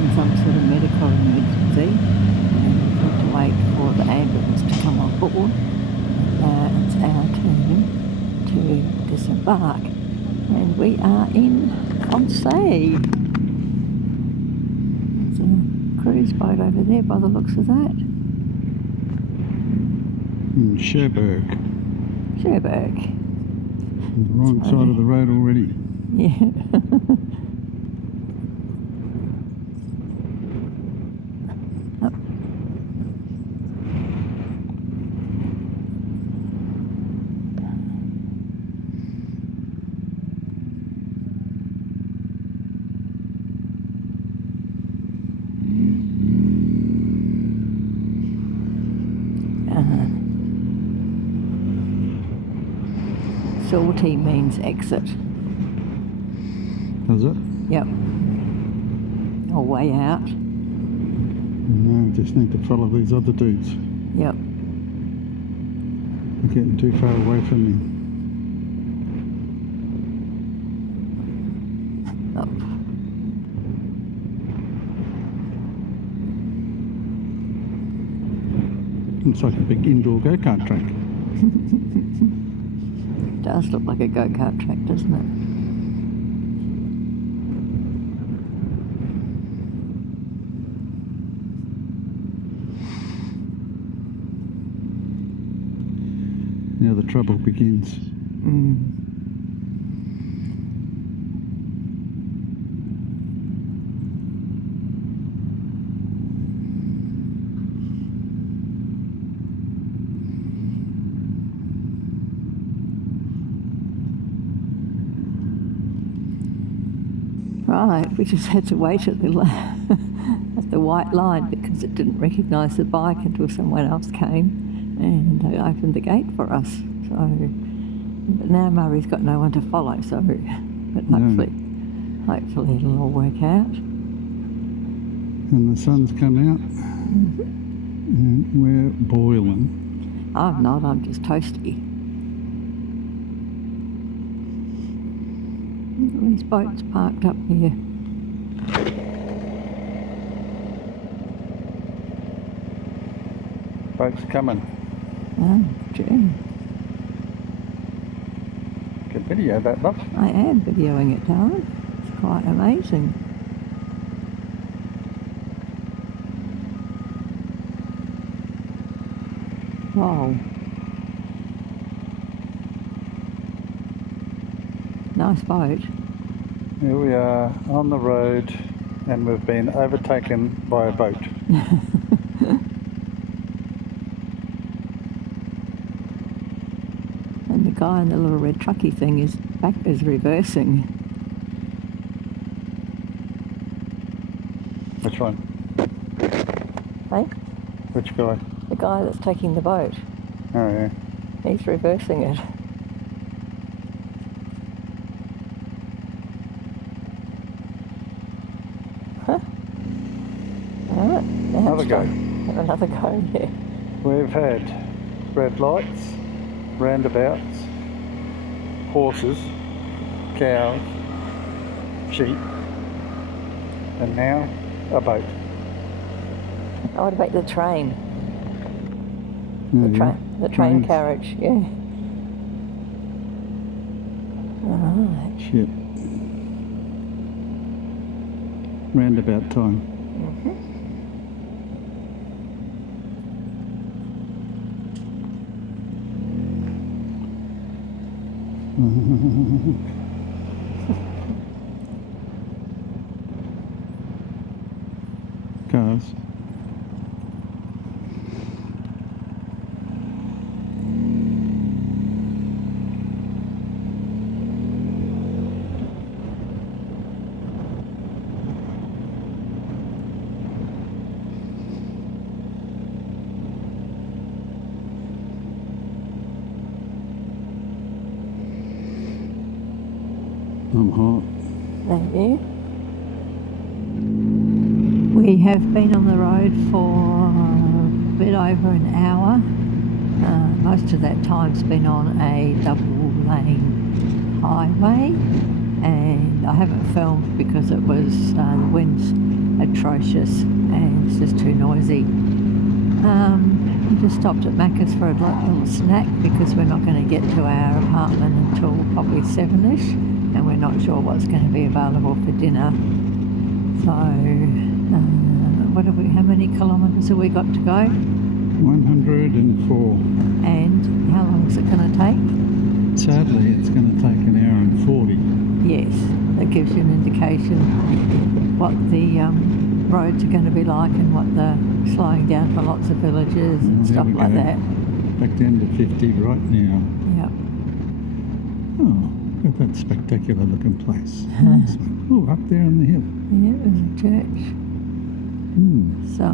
been some sort of medical emergency, and we've had to wait for the ambulance to come on board. It's our turn to disembark, and we are in Francais. There's a cruise boat over there by the looks of that. In Cherbourg. Cherbourg. On the wrong side of the road already. Yeah. Salty means exit. Does it? Yep. Or way out. No, just need to follow these other dudes. Yep. They're getting too far away from me. Up. Looks like a big indoor go-kart track. Does look like a go-kart track, doesn't it? Now the trouble begins. Right, we just had to wait at the at the white line because it didn't recognise the bike until someone else came and they opened the gate for us. So, but now Murray's got no one to follow. So, but hopefully it'll all work out. And the sun's come out, and we're boiling. I'm not. I'm just toasty. These boats parked up here. Boats coming. Oh, gee. Good video, that love. I am videoing it, darling. It's quite amazing. Wow. Nice boat. Here we are on the road and we've been overtaken by a boat. And the guy in the little red trucky thing is reversing. Which one? Hey? Which guy? The guy that's taking the boat. Oh yeah. He's reversing it. Another go. Have another go, yeah. We've had red lights, roundabouts, horses, cows, sheep, and now a boat. Oh, what about the train? The train carriage, yeah. Alright. Shit. Roundabout time. Cars. I'm hot. Thank you. We have been on the road for a bit over an hour. Most of that time's been on a double lane highway, and I haven't filmed because it was the wind's atrocious, and it's just too noisy. We just stopped at Macca's for a little snack because we're not going to get to our apartment until probably 7ish, and we're not sure what's going to be available for dinner. So, how many kilometres have we got to go? 104. And how long is it going to take? Sadly, it's going to take an hour and 40. Yes, that gives you an indication what the roads are going to be like and what the slowing down for lots of villages and stuff like that. Back down to 50 right now. Yep. Oh, look at that spectacular looking place. Oh, up there on the hill. Yeah, there's a church. So,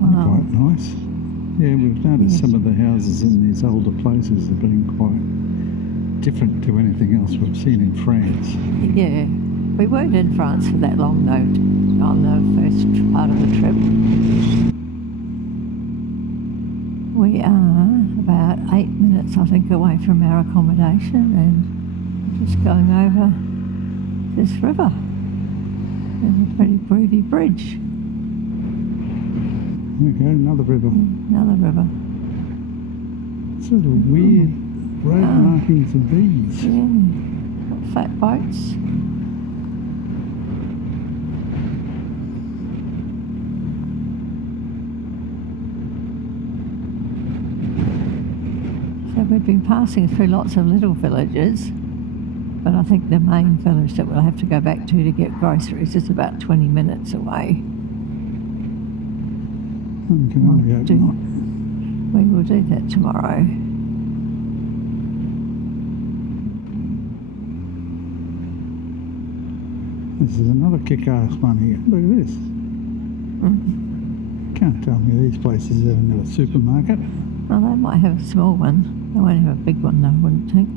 quite nice. Yeah, we've noticed some of the houses in these older places have been quite different to anything else we've seen in France. Yeah, we weren't in France for that long though, on the first part of the trip. We are about 8 minutes, I think, away from our accommodation, and just going over this river. And a pretty groovy bridge. There we go, another river. Another river. Sort of weird road markings of these. Yeah, got fat boats. So we've been passing through lots of little villages, but I think the main village that we'll have to go back to get groceries is about 20 minutes away. We will do that tomorrow. This is another kick-ass one here. Look at this. Can't tell me these places haven't got a supermarket. Well, they might have a small one. They won't have a big one though, I wouldn't think.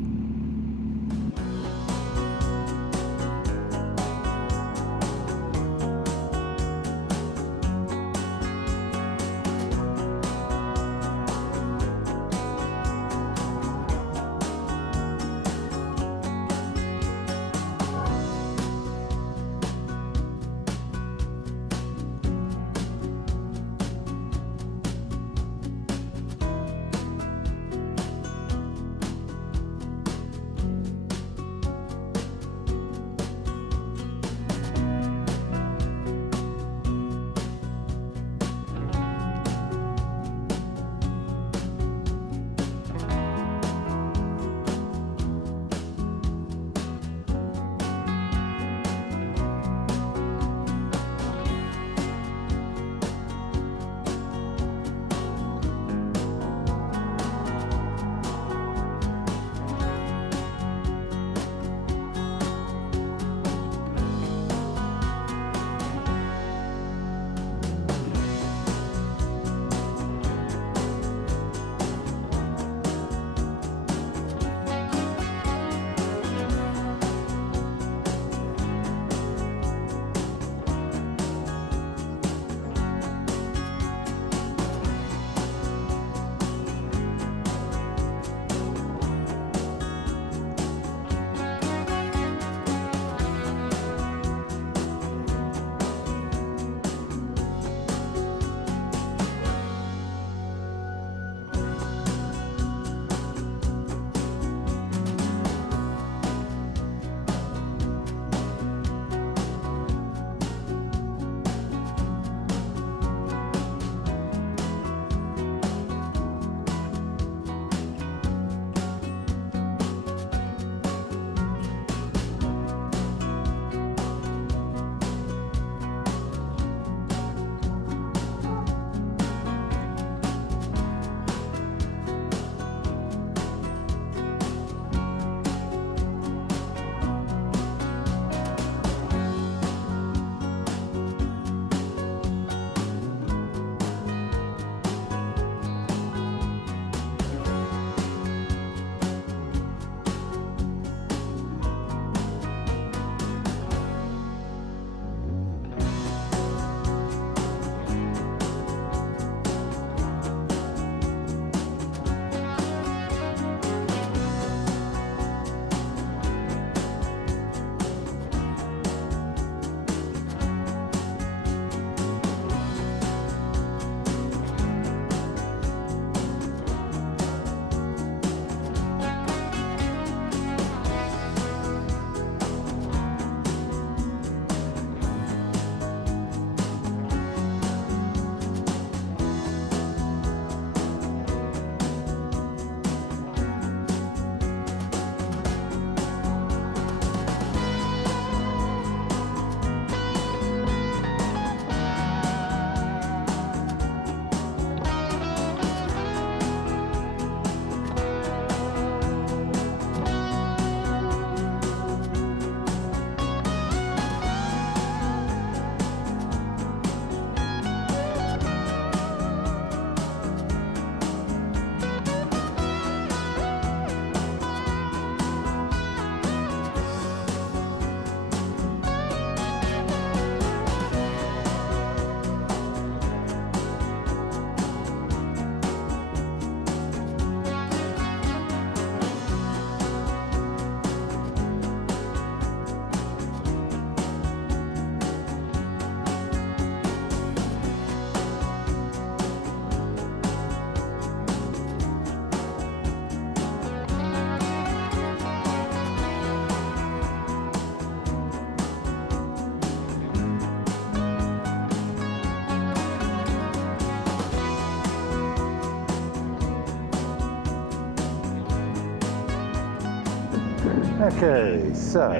Okay, so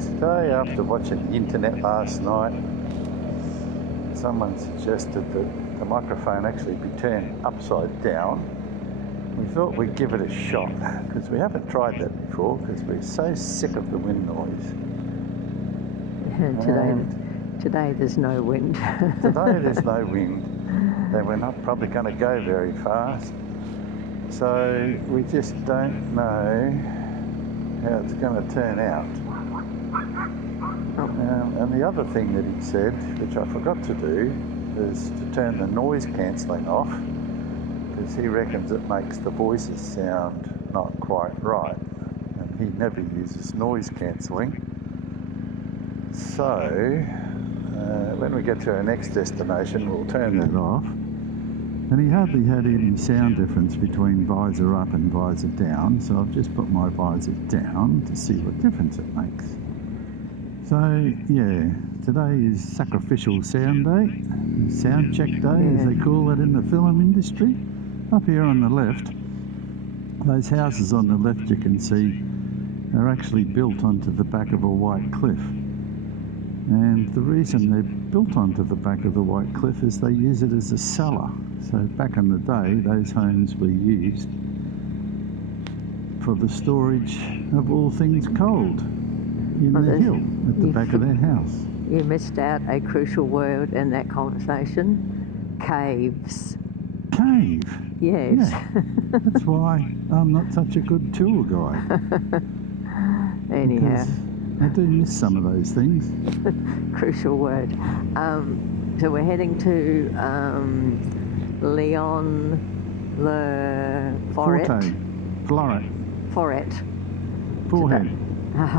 today after watching the internet last night, someone suggested that the microphone actually be turned upside down. We thought we'd give it a shot because we haven't tried that before because we're so sick of the wind noise. Today there's no wind. Today there's no wind, and we're not probably going to go very fast. So we just don't know how it's going to turn out. And the other thing that he said, which I forgot to do, is to turn the noise cancelling off, because he reckons it makes the voices sound not quite right, and he never uses noise cancelling. So when we get to our next destination, we'll turn that off. And he hardly had any sound difference between visor up and visor down, so I've just put my visor down to see what difference it makes. So yeah, today is sacrificial sound day, sound check day as they call it in the film industry. Up here on the left, those houses on the left you can see are actually built onto the back of a white cliff. And the reason they're built onto the back of the white cliff is they use it as a cellar. So back in the day, those homes were used for the storage of all things cold in the hill at the back of their house. You missed out a crucial word in that conversation: caves. Cave? Yes. Yeah. That's why I'm not such a good tour guide. Anyhow. I do miss some of those things. Crucial word. So we're heading to Lyons-la-Foret. Forehead.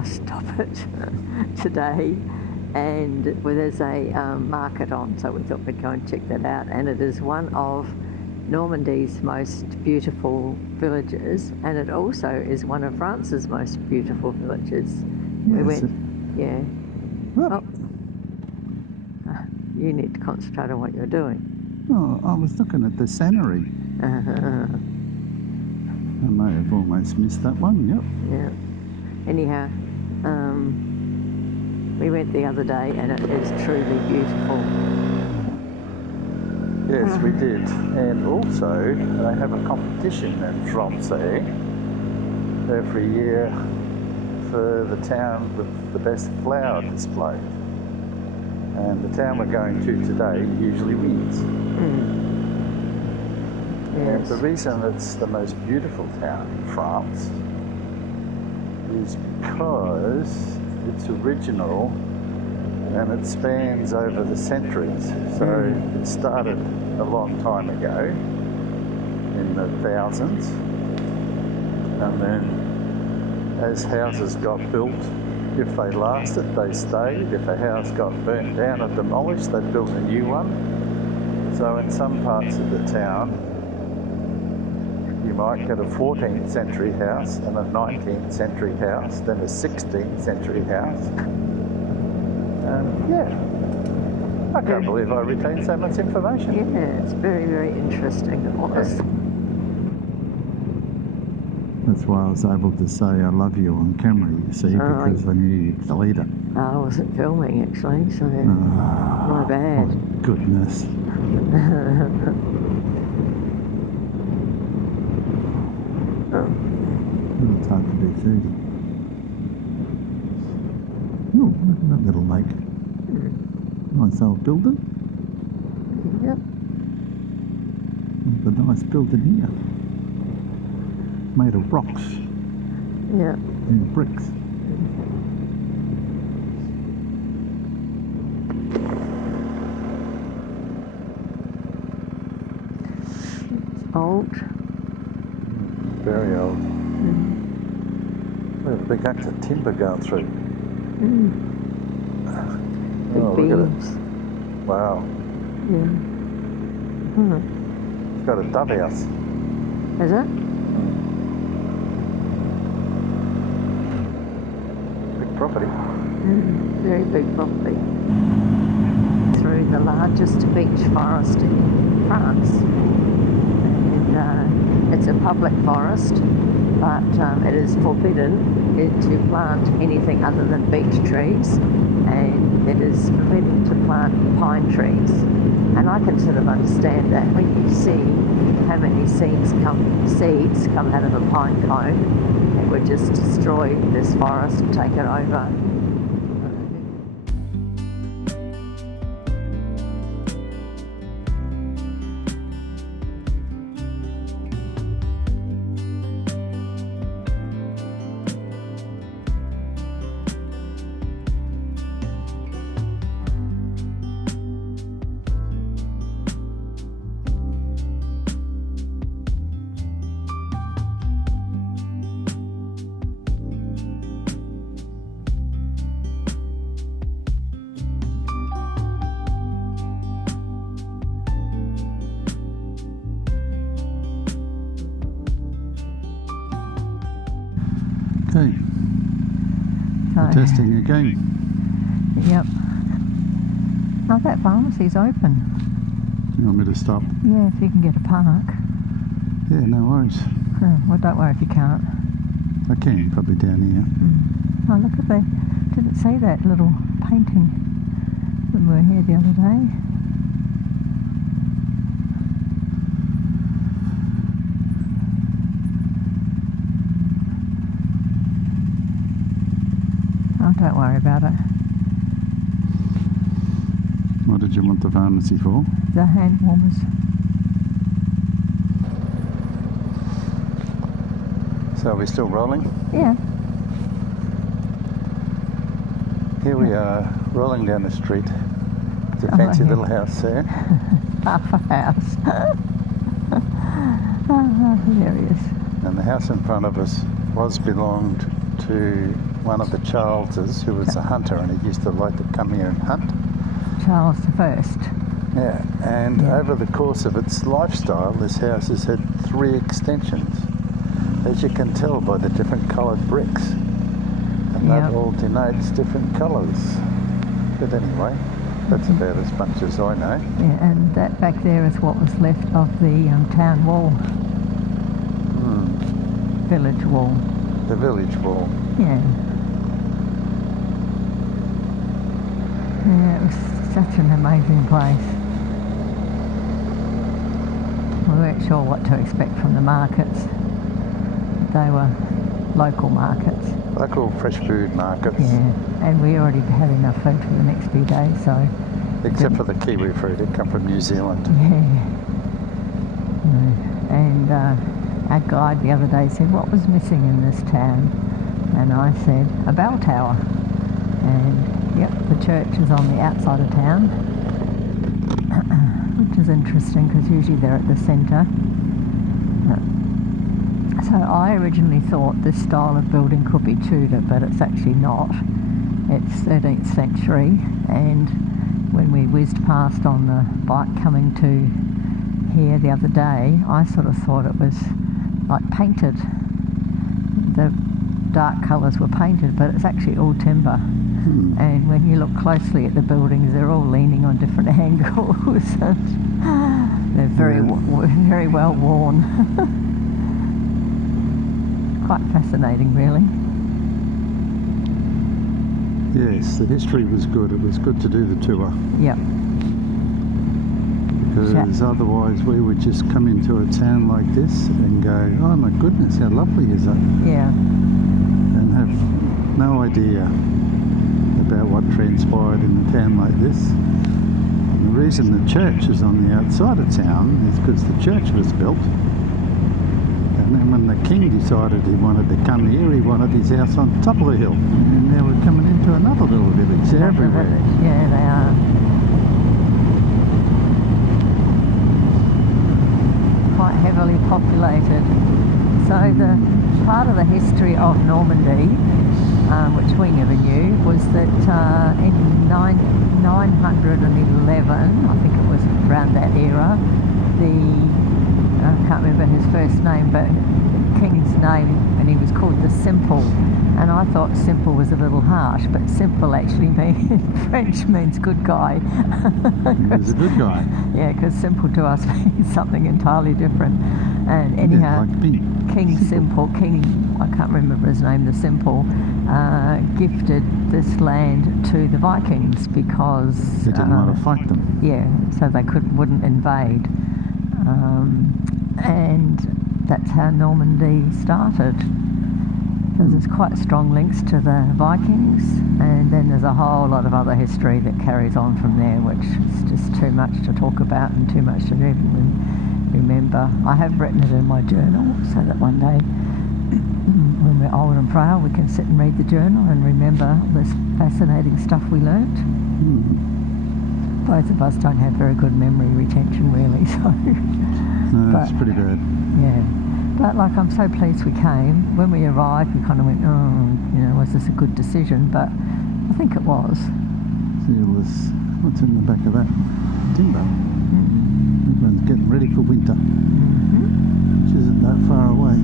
Stop it. Today. And there's a market on, so we thought we'd go and check that out. And it is one of Normandy's most beautiful villages, and it also is one of France's most beautiful villages. Yes. We went, yeah. Oh. You need to concentrate on what you're doing. Oh, I was looking at the scenery. I may have almost missed that one, yep. Yeah. Anyhow, we went the other day and it is truly beautiful. Yes, we did. And also, they have a competition in France every year for the town with the best flower display. And the town we're going to today usually wins. Yes. And the reason it's the most beautiful town in France is because it's original and it spans over the centuries. So it started a long time ago in the thousands, and then as houses got built, if they lasted, they stayed. If a house got burnt down or demolished, they built a new one. So in some parts of the town, you might get a 14th century house and a 19th century house, then a 16th century house. I can't believe I retained so much information. Yeah, it's very, very interesting. It was. That's why I was able to say I love you on camera, you see, because I knew you'd delete it. I wasn't filming actually, so my bad. Oh, goodness. It's hard to do 30. Oh, look at that little lake. Nice old building. Yep. The nice building here. Made of rocks. Yeah. And bricks. It's old. Very old. There's a big act of timber going through. Big beams. Wow. Yeah. It's got a dove house. Is it? Big property. Very big property. Through the largest beech forest in France. And it's a public forest. but it is forbidden to plant anything other than beech trees, and it is forbidden to plant pine trees. And I can sort of understand that when you see how many seeds come out of a pine cone, it would just destroy this forest and take it over. Okay, we're testing again. Yep. Oh, that pharmacy's open. You want me to stop? Yeah, if you can get a park. Yeah, no worries. Well, don't worry if you can't. I can, probably down here. Oh, look at that. Didn't see that little painting when we were here the other day. Oh, don't worry about it. What did you want the pharmacy for? The hand warmers. So are we still rolling? Yeah. Here we are, rolling down the street. It's a fancy little house there. Half a house. Oh, hilarious. And the house in front of us belonged to one of the Charleses, who was a hunter, and he used to like to come here and hunt. Charles I. Yeah, and over the course of its lifestyle, this house has had 3 extensions, as you can tell by the different coloured bricks. And that all denotes different colours. But anyway, that's about as much as I know. Yeah, and that back there is what was left of the town wall. Village wall. The village wall. Yeah. Yeah, it was such an amazing place. We weren't sure what to expect from the markets. They were local markets. Local fresh food markets. Yeah, and we already had enough food for the next few days, so... Except for the kiwi fruit, it come from New Zealand. Yeah. And our guide the other day said, what was missing in this town? And I said, a bell tower. And yep, the church is on the outside of town, which is interesting because usually they're at the centre. So I originally thought this style of building could be Tudor, but it's actually not. It's 13th century, and when we whizzed past on the bike coming to here the other day, I sort of thought it was like painted. The dark colours were painted, but it's actually all timber. And when you look closely at the buildings, they're all leaning on different angles. They're very well worn. Quite fascinating, really. Yes, the history was good. It was good to do the tour. Yep. Because otherwise we would just come into a town like this and go, oh my goodness, how lovely is it? Yeah. And have no idea about what transpired in a town like this. And the reason the church is on the outside of town is because the church was built. And then when the king decided he wanted to come here, he wanted his house on top of the hill. And now we're coming into another little village. They're everywhere. Yeah, they are. Quite heavily populated. So the part of the history of Normandy, which we never knew, was that in 911, I think it was around that era, I can't can't remember his first name, but the king's name, and he was called the Simple. And I thought simple was a little harsh, but simple actually in French means good guy. He was a good guy. Yeah, because simple to us means something entirely different. And anyhow, like me. King Simple, I can't remember his name, the Simple, gifted this land to the Vikings because They didn't want to fight them. yeah, so they wouldn't invade. And that's how Normandy started. Because there's quite strong links to the Vikings, and then there's a whole lot of other history that carries on from there, which is just too much to talk about and too much to even remember. I have written it in my journal so that one day when we're old and frail we can sit and read the journal and remember this fascinating stuff we learnt. Both of us don't have very good memory retention really, so No, that's pretty bad. yeah. But like, I'm so pleased we came. When we arrived, we kind of went, oh, was this a good decision? But I think it was. See all this, what's in the back of that? Timber. Everyone's getting ready for winter, which isn't that far away.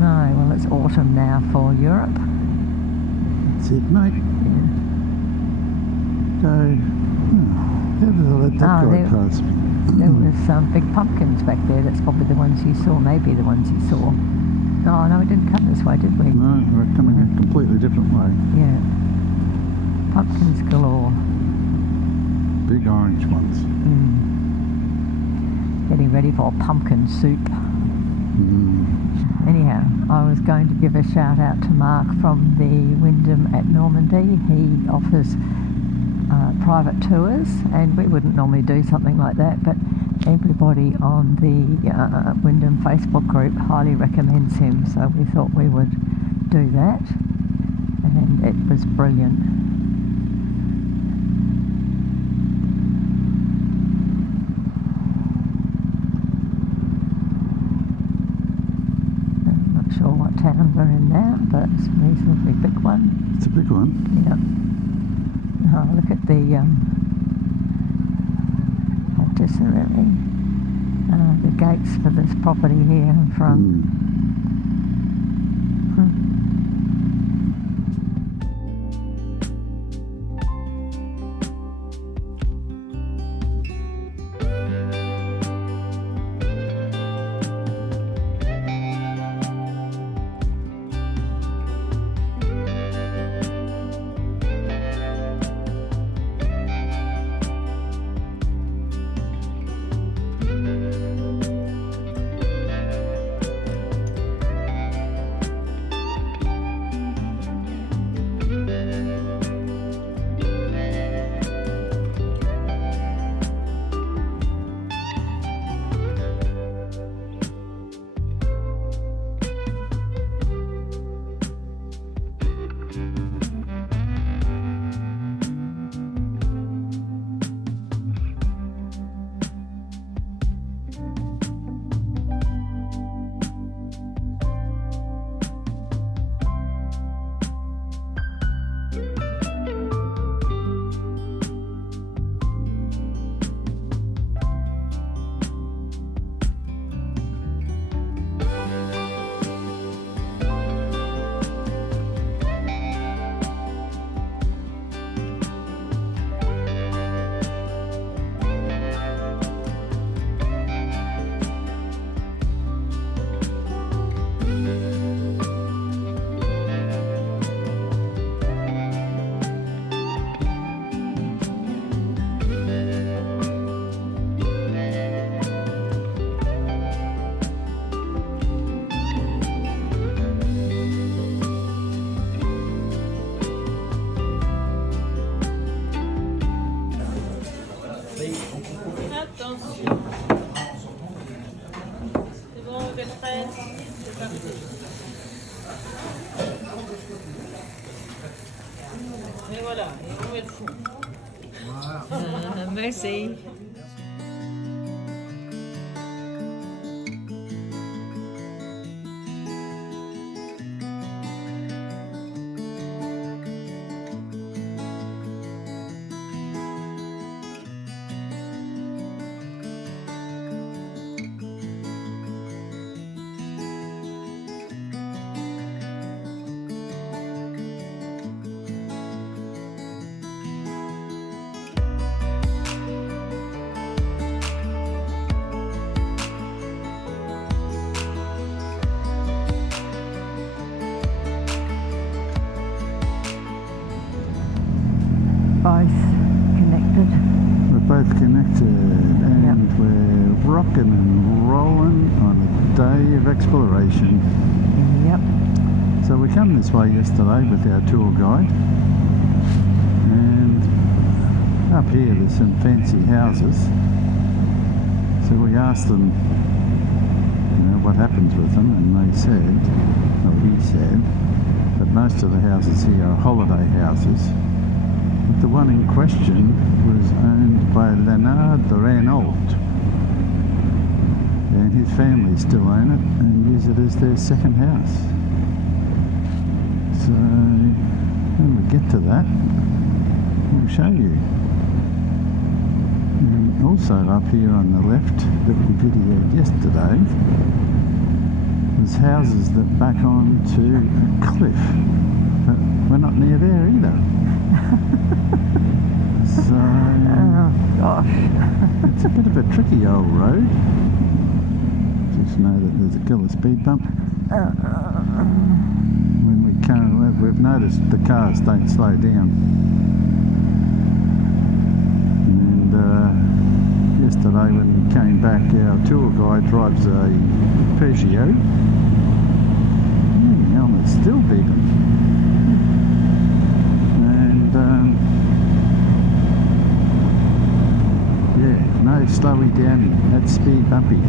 No, well, it's autumn now for Europe. That's it, mate. Yeah. Go. How did I let that guy pass me? There was some big pumpkins back there. That's probably the ones you saw, maybe the ones you saw. Oh, no, we didn't come this way, did we? No, we're coming a completely different way. Yeah. Pumpkins galore. Big orange ones. Getting ready for pumpkin soup. Anyhow, I was going to give a shout out to Mark from the Wyndham at Normandy. He offers private tours, and we wouldn't normally do something like that, but everybody on the Wyndham Facebook group highly recommends him, so we thought we would do that, and it was brilliant. I'm not sure what town we're in now, but it's a reasonably big one. It's a big one. Yep. Oh, look at the the gates for this property here in front. Et voilà, et où est le fond? Merci. both connected. We're both connected, and we're rocking and rolling on a day of exploration. Yep. So we come this way yesterday with our tour guide, and up here there's some fancy houses. So we asked them, what happens with them, and they said, or he said, that most of the houses here are holiday houses. But the one in question was owned by Leonard Renault, and his family still own it and use it as their second house. So when we get to that, we'll show you. And also up here on the left that we videoed yesterday, there's houses that back onto a cliff, but we're not near there either. So Oh gosh. it's a bit of a tricky old road. Just know that there's a killer speed bump. When we come, we've noticed the cars don't slow down. And yesterday when we came back, our tour guide drives a Peugeot. The helmet's still beeping. And yeah, no slowy downy, that's speed bumpy.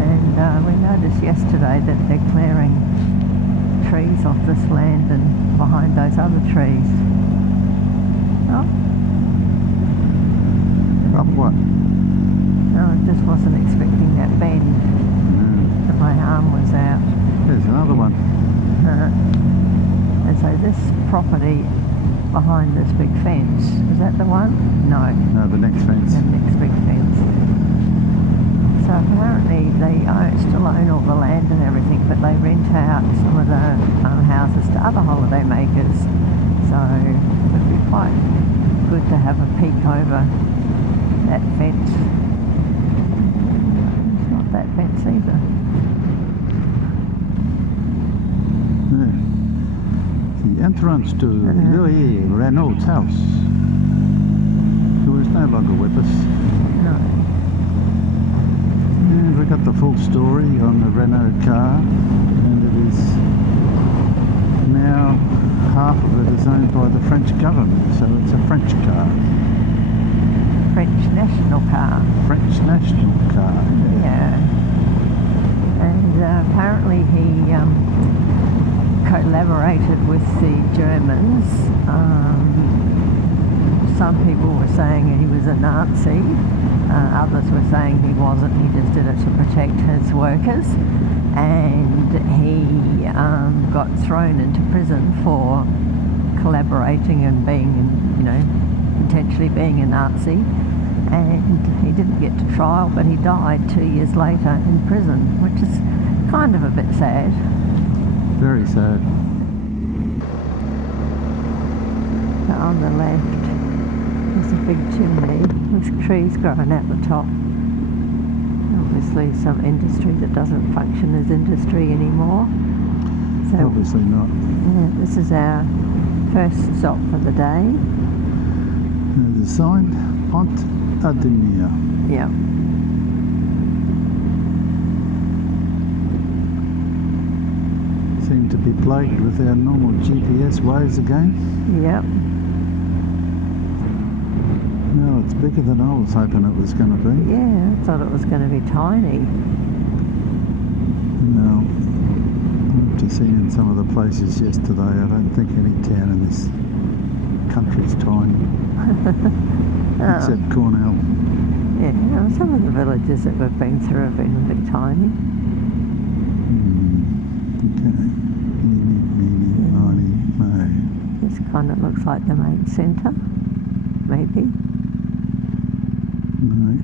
And we noticed yesterday that they're clearing trees off this land and behind those other trees. Oh, Up what? no, I just wasn't expecting that bend. No. But my arm was out. There's another one. And so this property behind this big fence, is that the one? No, No, the next fence. the next big fence. So apparently they still own all the land and everything, but they rent out some of the houses to other holiday makers. So it would be quite good to have a peek over that fence. It's not that fence either. Yeah. The entrance to Louis Renault's house, who is no longer with us. No. And we got the full story on the Renault car, and it is now half of it is owned by the French government, so it's a French car. French national car. French national car. Yeah. And apparently he collaborated with the Germans. Some people were saying he was a Nazi. Others were saying he wasn't. He just did it to protect his workers. And he got thrown into prison for collaborating and being, intentionally being a Nazi. And he didn't get to trial, but he died 2 years later in prison, which is kind of a bit sad. Very sad. On the left, there's a big chimney with trees growing out the top. Obviously some industry that doesn't function as industry anymore. So Obviously not. yeah, this is our first stop for the day. There's a sign, Pont-Audemer. Yeah. Seem to be plagued with our normal GPS waves again. Yep. No, it's bigger than I was hoping it was going to be. Yeah, I thought it was going to be tiny. No. After seeing some of the places yesterday, I don't think any town in this country's tiny. Except Cornell. Yeah, some of the villages that we've been through have been a bit tiny. Okay. Eeny, miny, mo. This kind of looks like the main centre, maybe. No,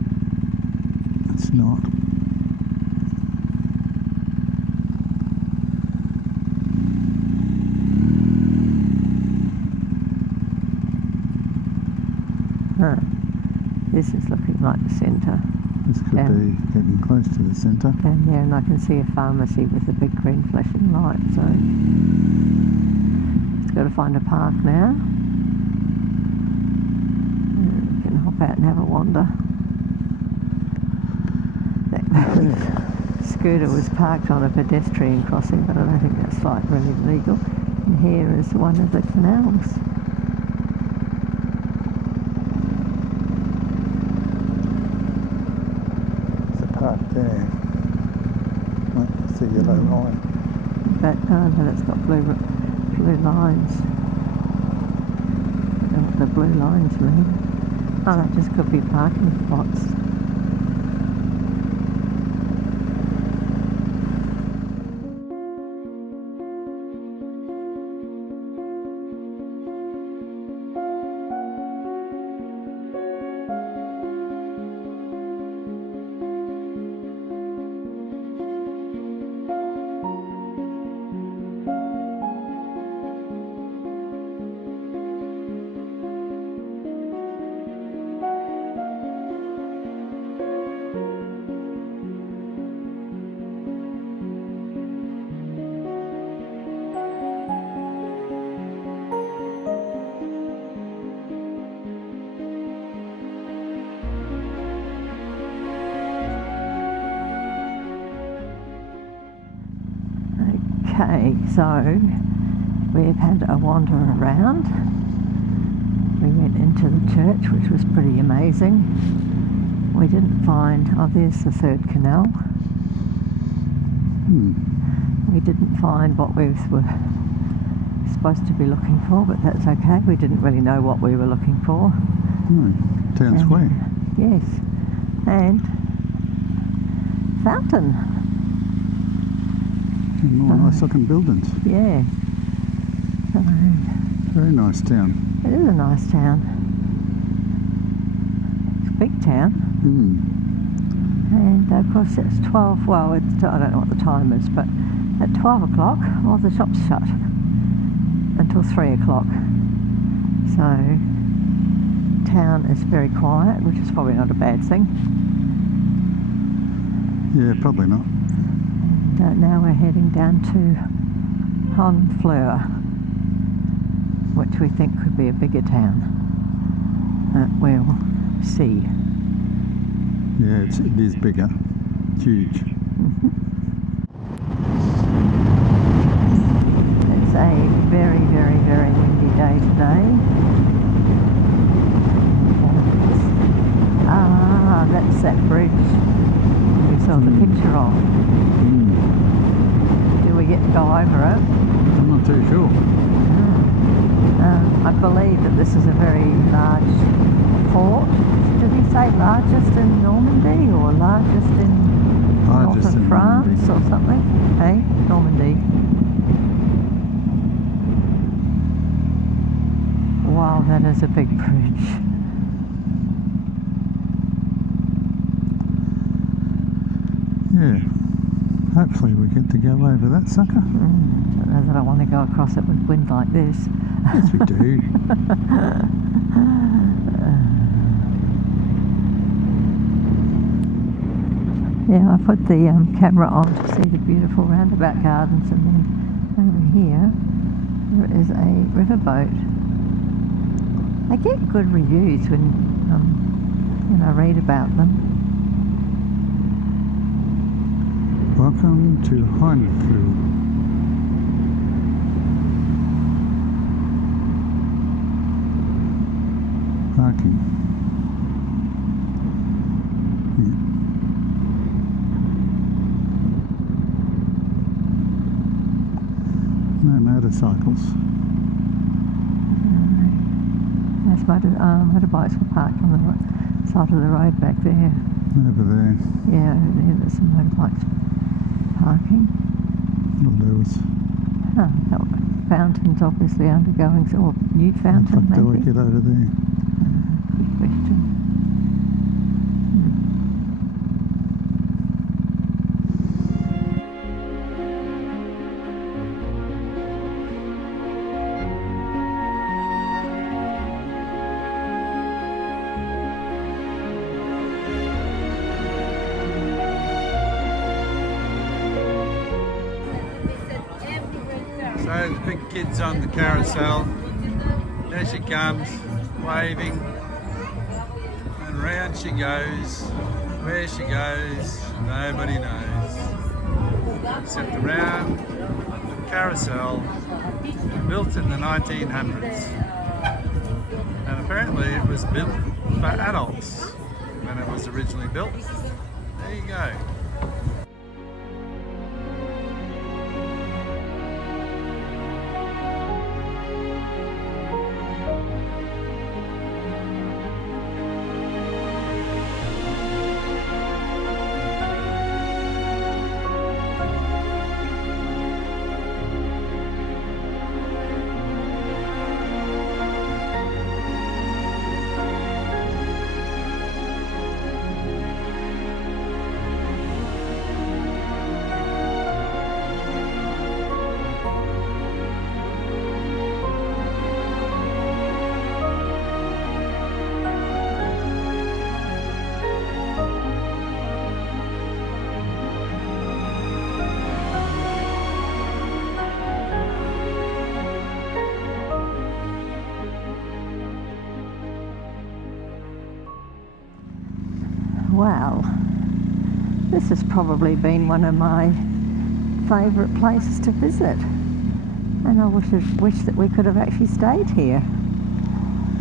it's not. Huh. This is looking like the centre. This could be getting close to the centre. Down there, and I can see a pharmacy with a big green flashing light, so it's got to find a park now. stop out and have a wander. That scooter was parked on a pedestrian crossing, but I don't think that's like really legal. And here is one of the canals. There's a park there. That's the yellow line. But oh no, that's got blue lines. I don't know what the blue lines mean. Oh, that just could be parking spots. Okay, so we've had a wander around. We went into the church, which was pretty amazing. We didn't find, oh there's the third canal. We didn't find what we were supposed to be looking for, but that's okay. We didn't really know what we were looking for. Town square. Yes, and fountain. And more nice looking buildings. Yeah. So, very nice town. It is a nice town. It's a big town. And of course it's 12, well it's, I don't know what the time is, but at 12 o'clock all the shops shut until 3 o'clock. So town is very quiet, which is probably not a bad thing. Yeah, probably not. And now we're heading down to Honfleur, which we think could be a bigger town. We'll see. Yeah, it is bigger. It's huge. It's a very, very, very windy day today. Ah, that's that bridge we saw the picture of. Do we get to go over it? I'm not too sure. I believe that this is a very large port. Did he say largest in Normandy or largest in northern France or something? Hey, Normandy. Wow, that is a big bridge. Yeah. Hopefully we get to go over that sucker. Don't know that I want to go across it with wind like this. Yes, we do. Yeah, I put the camera on to see the beautiful roundabout gardens, and then over here there is a riverboat. I get good reviews when I read about them. Welcome to Honfleur. Parking. Yeah. No motorcycles. There's motorbikes were parked on the side of the road back there. Over there. Yeah, over there there's some motorbikes parking. That'll do us. Oh, that fountain's obviously undergoing, or new fountain How do we maybe? get over there? Good question. So the big kid's on the carousel. There she comes, waving. round she goes. Where she goes, nobody knows. Except around the carousel, built in the 1900s. And apparently it was built for adults when it was originally built. There you go. Well, this has probably been one of my favourite places to visit, and I wish that we could have actually stayed here.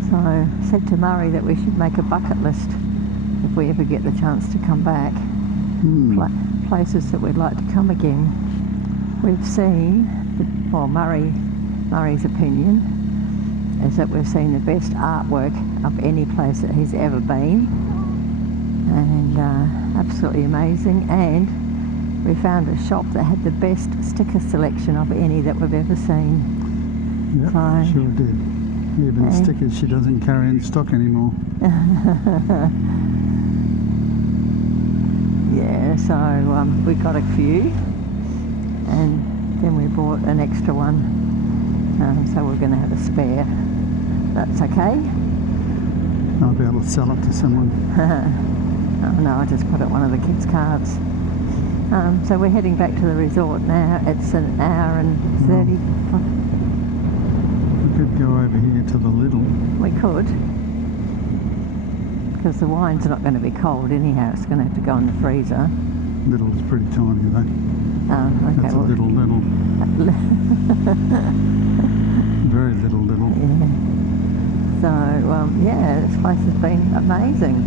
So I said to Murray that we should make a bucket list if we ever get the chance to come back. Places that we'd like to come again. We've seen, well, Murray's opinion is that we've seen the best artwork of any place that he's ever been, and absolutely amazing. And we found a shop that had the best sticker selection of any that we've ever seen. Yep, So, sure did. Even stickers she doesn't carry in stock anymore. Yeah, so we got a few, and then we bought an extra one, so we're going to have a spare. That's okay. I'll be able to sell it to someone. Oh no, I just put it on one of the kids' cards. So we're heading back to the resort now. It's an hour and 30. We could go over here to the Lidl. We could, because the wine's not going to be cold anyhow. It's going to have to go in the freezer. Lidl's pretty tiny though. Oh, okay. That's a little. Very little. Yeah. So, yeah, this place has been amazing.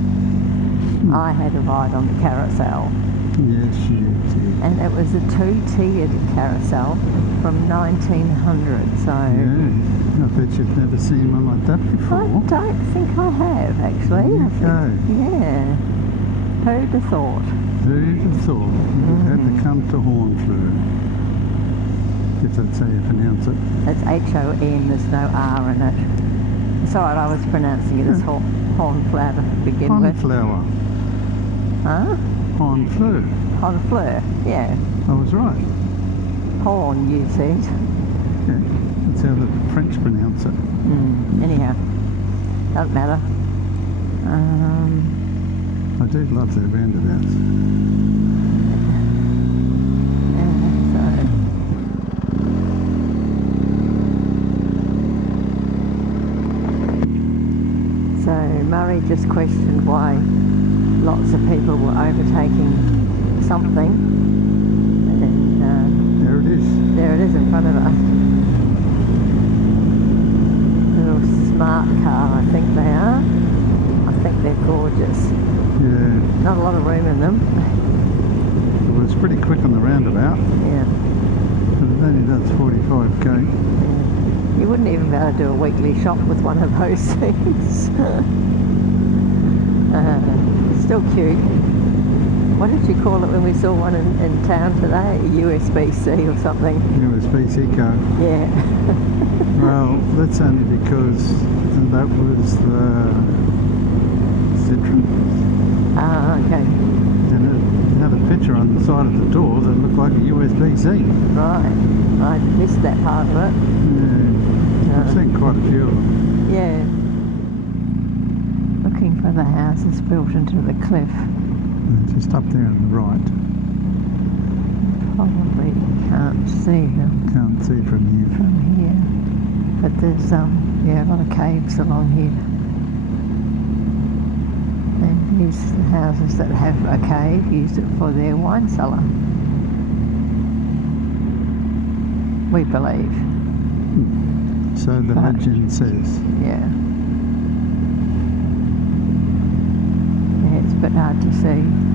I had a ride on the carousel. Yes, you did. And it was a two-tiered carousel from 1900, so... Yeah, I bet you've never seen one like that before. I don't think I have, actually. Yeah. Who'd have thought? Who'd have thought? You'd have to come to Honfleur. If that's how you pronounce it. It's H-O-N, there's no R in it. It's alright, I was pronouncing it as Honfleur to begin with. Honflower. Huh? Honfleur. Honfleur, yeah. I was right. Horn, you said. Yeah, that's how the French pronounce it. Anyhow, doesn't matter. I do love their roundabouts. So Murray just questioned why lots of people were overtaking something, and there it is. There it is in front of us. Little smart car, I think they are. I think they're gorgeous. Yeah. Not a lot of room in them. Well, it's pretty quick on the roundabout. Yeah. But it only does 45k. Yeah. You wouldn't even be able to do a weekly shop with one of those things. Still cute. What did you call it when we saw one in town today? A USB-C or something? USB-C car. Yeah. Well, that's only because that was the Citroen. Ah, okay. And it had a picture on the side of the door that looked like a USB-C. Right. I missed that part of it. Yeah. I've seen quite a few of them. Yeah. Looking for the houses built into the cliff. Just up there on the right. Probably can't see them Can't see from here. from here. But there's yeah, a lot of caves along here. And These houses that have a cave use it for their wine cellar. We believe. So the legend says. Yeah. Yeah, it's a bit hard to see.